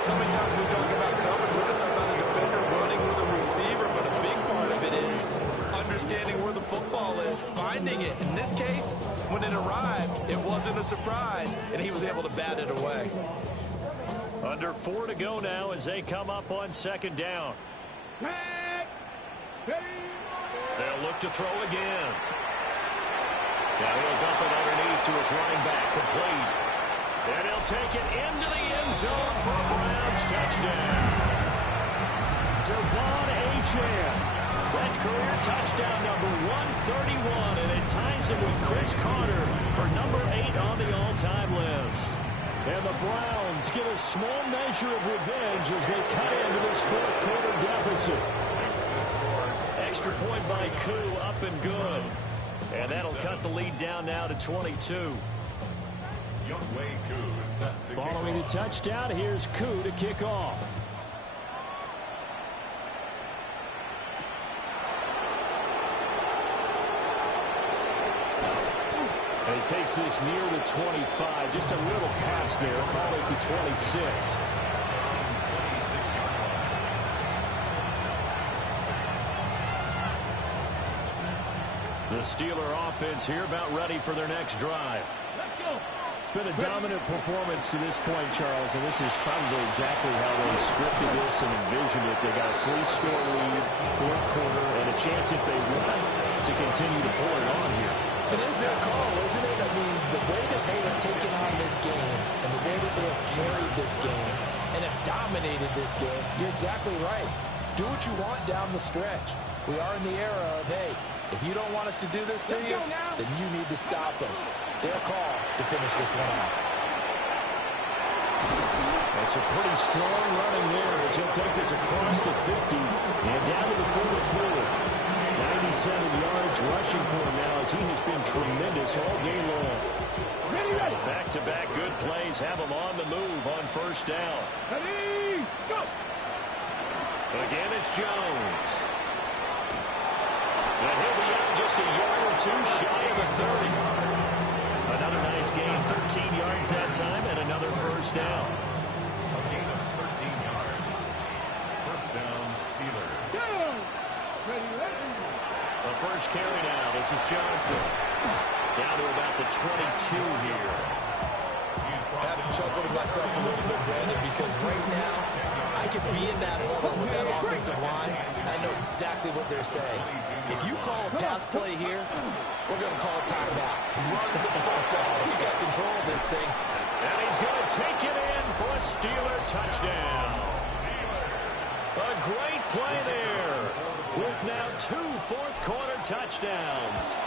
So many times we talk about coverage, we're just talking about a defender running with a receiver, but a big part of it is understanding where the football is, finding it. In this case, when it arrived, it wasn't a surprise, and he was able to bat it away. Under 4 to go now as they come up on second down. They'll look to throw again. Now he'll dump it underneath to his running back, complete. And he'll take it into the end zone for a Browns touchdown. Devon Achane. That's career touchdown number 131, and it ties him with Chris Carter for number 8 on the all-time list. And the Browns get a small measure of revenge as they cut into this fourth quarter deficit. Extra point by Koo, up and good. And that'll cut the lead down now to 22. Following the touchdown, here's Koo to kick off. And he takes this near the 25. Just a little pass there. Call it the 26. The Steeler offense here about ready for their next drive. Let's go! It's been a dominant performance to this point, Charles, and this is probably exactly how they scripted this and envisioned it. They got a 3-score lead, fourth quarter, and a chance if they win to continue to pull it on here. It is their call, isn't it? I mean, the way that they have taken on this game and the way that they have carried this game and have dominated this game, you're exactly right. Do what you want down the stretch. We are in the era of, hey, if you don't want us to do this to you, then you need to stop us. Their call to finish this one off. That's a pretty strong running there as he'll take this across the 50 and down to the 44. 97 yards rushing for him now as he has been tremendous all day long. Back-to-back good plays have him on the move on first down. Ready, go! Again, it's Jones. And he'll be out just a yard or two shy of the 30. Another nice gain, 13 yards that time, and another first down. A gain of 13 yards. First down, Steelers. Go! Ready. The first carry now. This is Johnson. Down to about the 22 here. I have to chuckle to myself a little bit, Brandon, because right now I could be in that huddle with that offensive line. I know exactly what they're saying. If you call a pass play here, we're going to call a timeout. Run the football. You got control of this thing. And he's going to take it in for a Steeler touchdown. A great play there with now 2 fourth-quarter touchdowns.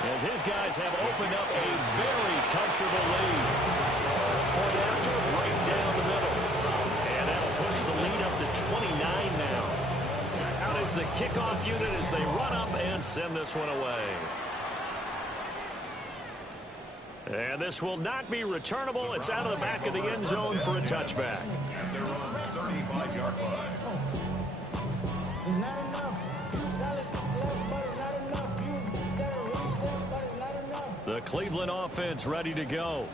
As his guys have opened up a very comfortable lead. Point after, right down the middle. And that'll push the lead up to 29 now. Out is the kickoff unit as they run up and send this one away. And this will not be returnable. It's out of the back of the end zone for a touchback. And they're on the 35-yard line. The Cleveland offense ready to go.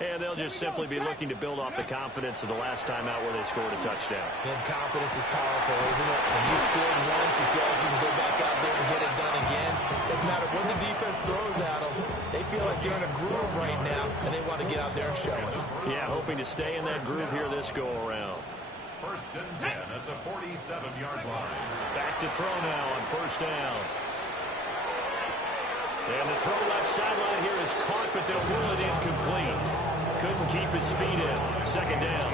And they'll just simply be looking to build off the confidence of the last time out where they scored a touchdown. And confidence is powerful, isn't it? When you scored once, you feel like you can go back out there and get it done again. Doesn't matter what the defense throws at them. They feel like they're in a groove right now, and they want to get out there and show it. Yeah, hoping to stay in that groove here this go-around. First and 10 at the 47-yard line. Back to throw now on first down. And the throw left sideline here is caught, but they'll rule it incomplete. Couldn't keep his feet in. Second down.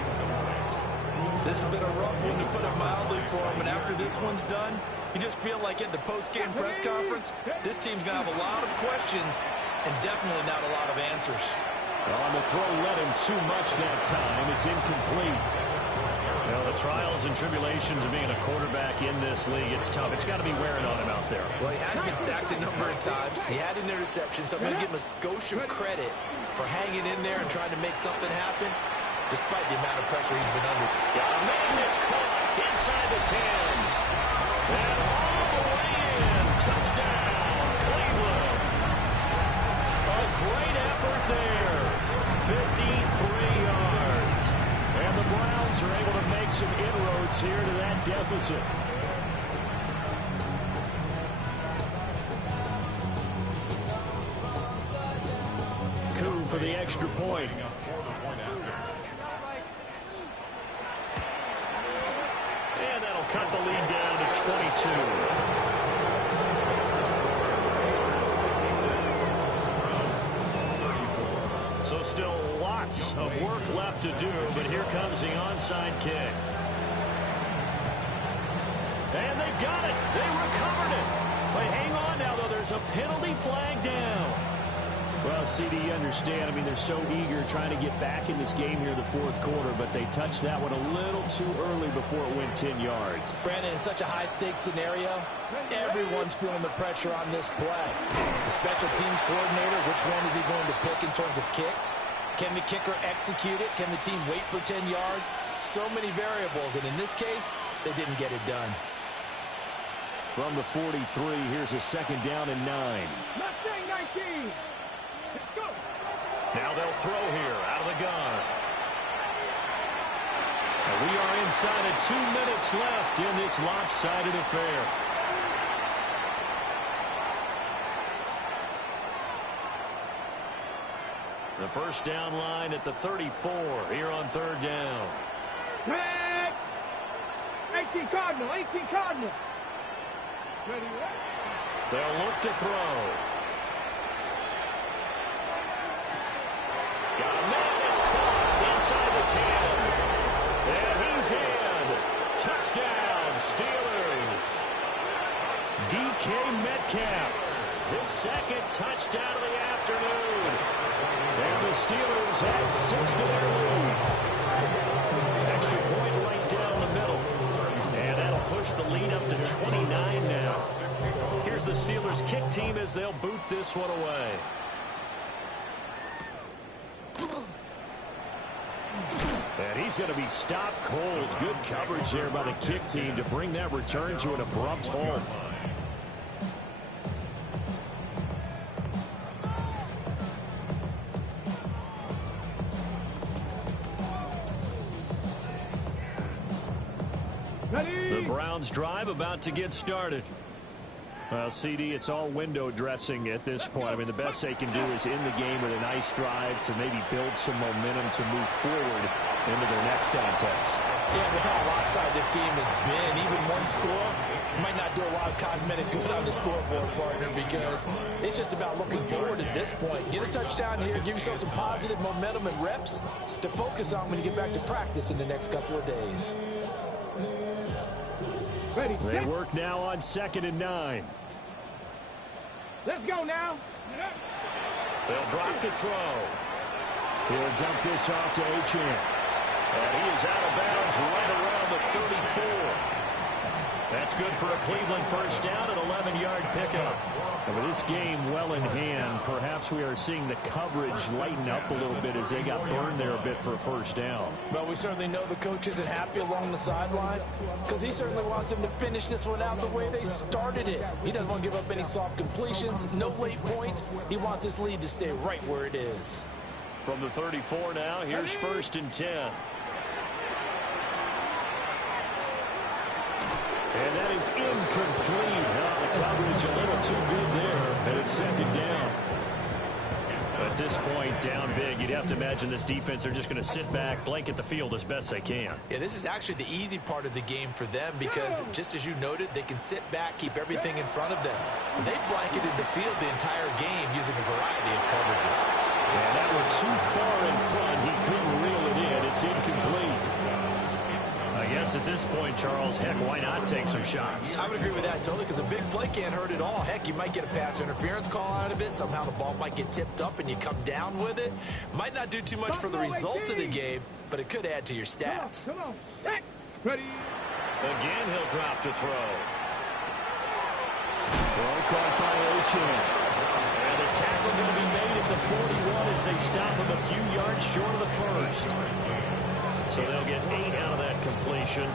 This has been a rough one, to put it mildly, for him. And after this one's done, you just feel like at the post-game press conference, this team's going to have a lot of questions and definitely not a lot of answers. On the throw, let him too much that time. It's incomplete. Well, the trials and tribulations of being a quarterback in this league, it's tough. It's got to be wearing on him out there. Well, he has been sacked a number of times. He had an interception, so I'm going to give him a skosh of credit for hanging in there and trying to make something happen, despite the amount of pressure he's been under. Got a man that's caught inside the 10. And all the way in. Touchdown, Cleveland. A great effort there. 53 yards. And the Browns are able to make some inroads here to that deficit. Coup for the extra point. And that'll cut the lead down to 22. So still lots of work left to do, but here comes the onside kick. And they've got it. They recovered it. But hang on now, though. There's a penalty flag down. Well, CD, you understand. I mean, they're so eager trying to get back in this game here in the fourth quarter, but they touched that one a little too early before it went 10 yards. Brandon, in such a high-stakes scenario, everyone's feeling the pressure on this play. The special teams coordinator, which one is he going to pick in terms of kicks? Can the kicker execute it? Can the team wait for 10 yards? So many variables, and in this case, they didn't get it done. From the 43, here's a second down and 9. Mustang 19. Let's go. Now they'll throw here out of the gun. And we are inside of 2 minutes left in this lopsided affair. The first down line at the 34 here on third down. Red. 18 Cardinal. 18 Cardinal. Ready, right? They'll look to throw. Got a man that's caught inside the 10. And he's in. Touchdown, Steelers. DK Metcalf. His second touchdown of the afternoon. And the Steelers have 6 to their lead. Extra point right down the middle. And that'll push the lead up to 29 now. Here's the Steelers kick team as they'll boot this one away. And he's going to be stopped cold. Good coverage there by the kick team to bring that return to an abrupt halt. The Browns drive about to get started. Well, CD, it's all window dressing at this point. I mean, the best they can do is in the game with a nice drive to maybe build some momentum to move forward into their next contest. Yeah, with how lopsided this game has been, even one score might not do a lot of cosmetic good on the scoreboard, partner, because it's just about looking forward at this point. Get a touchdown here, give yourself some positive momentum and reps to focus on when you get back to practice in the next couple of days. Ready. They work now on 2nd and 9. Let's go now. They'll drop to throw. He'll dump this off to Achane. And he is out of bounds right around the 34. That's good for a Cleveland first down, an 11-yard pickup. And with this game well in hand, perhaps we are seeing the coverage lighten up a little bit as they got burned there a bit for a first down. Well, we certainly know the coach isn't happy along the sideline because he certainly wants them to finish this one out the way they started it. He doesn't want to give up any soft completions, no late points. He wants his lead to stay right where it is. From the 34 now, here's 1st and 10. And that is incomplete. The coverage a little too good there, and it's 2nd down. A at this point down big. You'd have to imagine this defense are just going to sit back, blanket the field as best they can. Yeah, this is actually the easy part of the game for them because, just as you noted, they can sit back, keep everything in front of them. They blanketed the field the entire game using a variety of coverages. And that one too far in front. He couldn't reel it in. It's incomplete. I guess at this point, Charles, heck, why not take some shots? I would agree with that totally because a big play can't hurt at all. Heck, you might get a pass interference call out of it. Somehow the ball might get tipped up and you come down with it. Might not do too much for the result of the game, but it could add to your stats. Come on. Set. Ready. Again, he'll drop to throw. Throw caught by Ochan. And the tackle going to be made at the 41 as they stop him a few yards short of the first. So they'll get 8 out of that completion.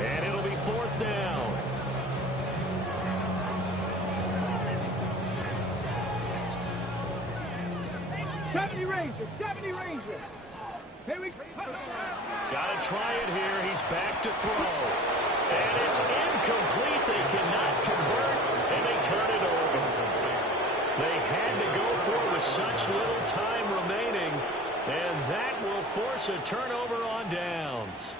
And it'll be 4th down. Seventy Ranger. Here we go. Got to try it here. He's back to throw. And it's incomplete. They cannot convert, and they turn it over. They had to go for it with such little time remaining, and that will force a turnover on downs.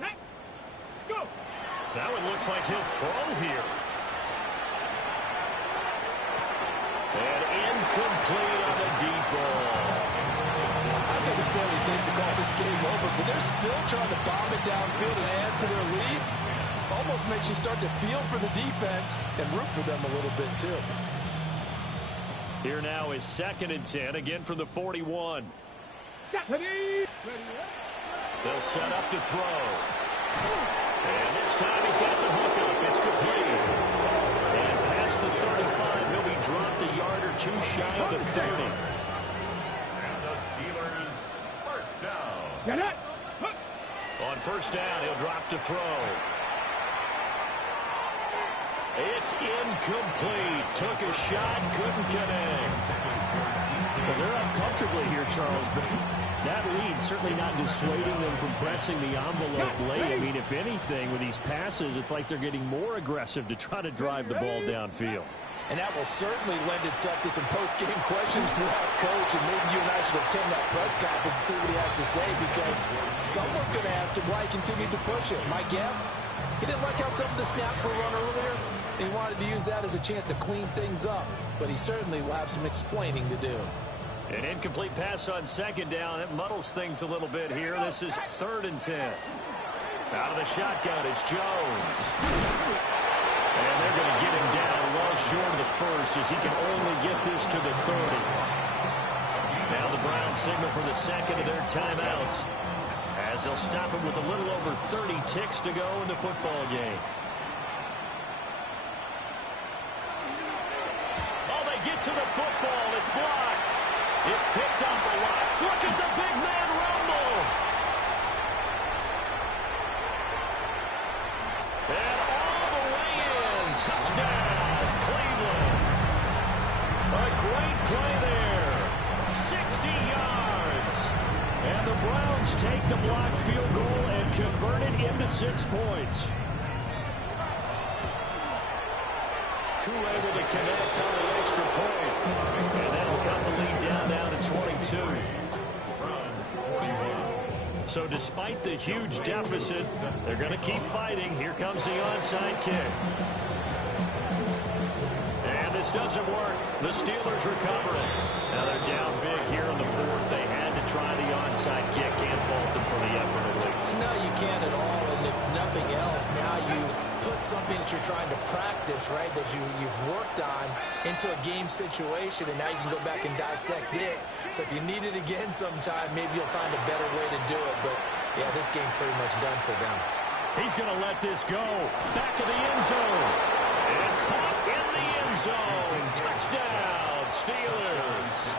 Let's go. Now it looks like he'll throw here. And incomplete on the deep ball. I think it's fairly safe to call this game over, but they're still trying to bomb it downfield and add to their lead. Almost makes you start to feel for the defense and root for them a little bit, too. Here now is 2nd and 10, again from the 41. They'll set up to throw. And this time he's got the hook up. It's complete. And past the 35, he'll be dropped a yard or two shy of the 30. And the Steelers, first down. On first down, he'll drop to throw. It's incomplete. Took a shot, couldn't connect. Well, they're up comfortably here, Charles, but that lead certainly not dissuading them from pressing the envelope late. I mean, if anything, with these passes, it's like they're getting more aggressive to try to drive the ball downfield. And that will certainly lend itself to some post-game questions for our coach, and maybe you and I should attend that press conference and see what he has to say, because someone's going to ask him why he continued to push it. My guess, he didn't like how some of the snaps were run earlier, and he wanted to use that as a chance to clean things up, but he certainly will have some explaining to do. An incomplete pass on 2nd down. It muddles things a little bit here. This is 3rd and 10. Out of the shotgun, it's Jones. And they're going to get him down well short of the first as he can only get this to the 30. Now the Browns signal for the 2nd of their timeouts as they'll stop him with a little over 30 ticks to go in the football game. Oh, they get to the football. It's blocked. It's picked up a lot. Look at the big man rumble. And all the way in. Touchdown, Cleveland. A great play there. 60 yards. And the Browns take the blocked field goal and convert it into 6 points. Koo able to connect on the extra point. And that'll cut the lead down to 22. So despite the huge deficit, they're going to keep fighting. Here comes the onside kick. And this doesn't work. The Steelers recovering. Now they're down big here in the 4th. They had to try the onside kick. Can't fault them for the effort at least. No, you can't at all. And if nothing else, now you've put something that you're trying to practice, right, that you've worked on into a game situation, and now you can go back and dissect it. So if you need it again sometime, maybe you'll find a better way to do it. But, yeah, this game's pretty much done for them. He's going to let this go. Back of the end zone. And caught in the end zone. Touchdown, Steelers.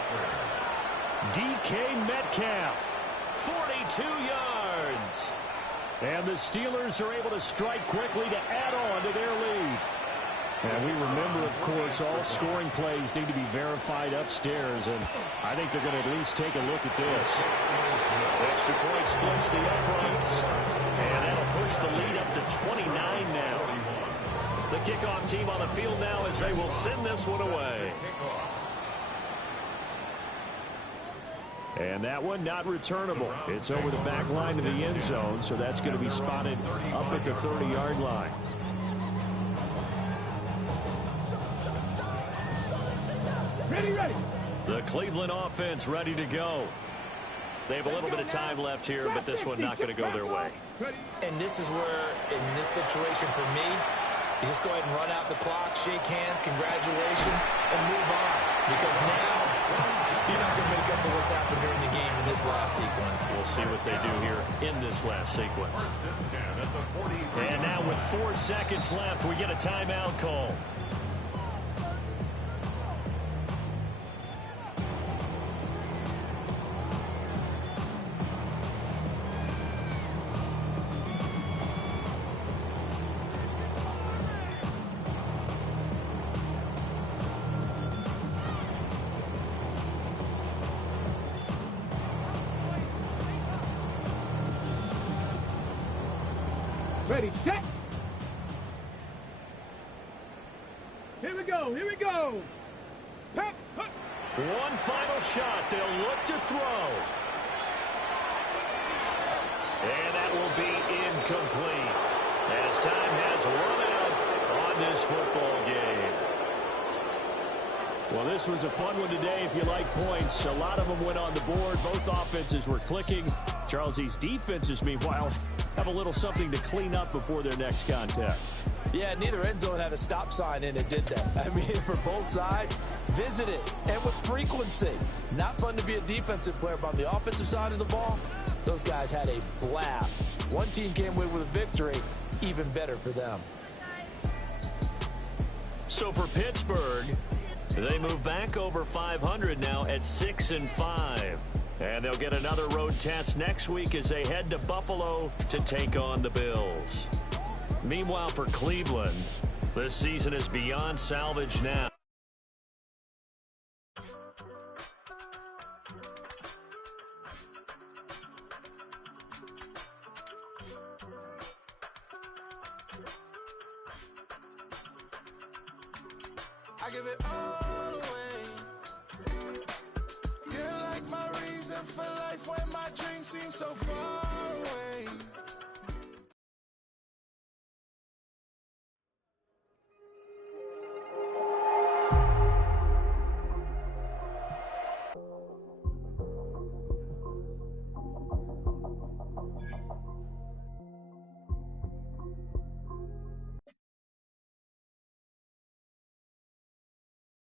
DK Metcalf, 42 yards. And the Steelers are able to strike quickly to add on to their lead. And we remember, of course, all scoring plays need to be verified upstairs, and I think they're going to at least take a look at this. Extra point splits the uprights, and that'll push the lead up to 29 now. kickoff team on the field now as they will send this one away. And that one not returnable. It's over the back line of the end zone, so that's going to be spotted up at the 30-yard line. Ready. The Cleveland offense ready to go. They have a little bit of time left here, but this one not going to go their way. And this is where, in this situation for me, you just go ahead and run out the clock, shake hands, congratulations, and move on. Because now, you're not going to make up for what's happened during the game in this last sequence. We'll see what they do here in this last sequence. And now with 4 seconds left, we get a timeout call. Ready, set. Here we go. Pep. One final shot. They'll look to throw. And that will be incomplete as time has run out on this football game. Well, this was a fun one today if you like points. A lot of them went on the board. Both offenses were clicking. Charles, these defenses, meanwhile, have a little something to clean up before their next contest. Yeah, neither end zone had a stop sign in it, did they? I mean, for both sides, visit it, and with frequency. Not fun to be a defensive player, but on the offensive side of the ball, those guys had a blast. One team came away with a victory, even better for them. So for Pittsburgh, they move back over 500 now at 6-5. And they'll get another road test next week as they head to Buffalo to take on the Bills. Meanwhile, for Cleveland, this season is beyond salvage now. I give it all away. You're like my reason for life when my dreams seem so far away.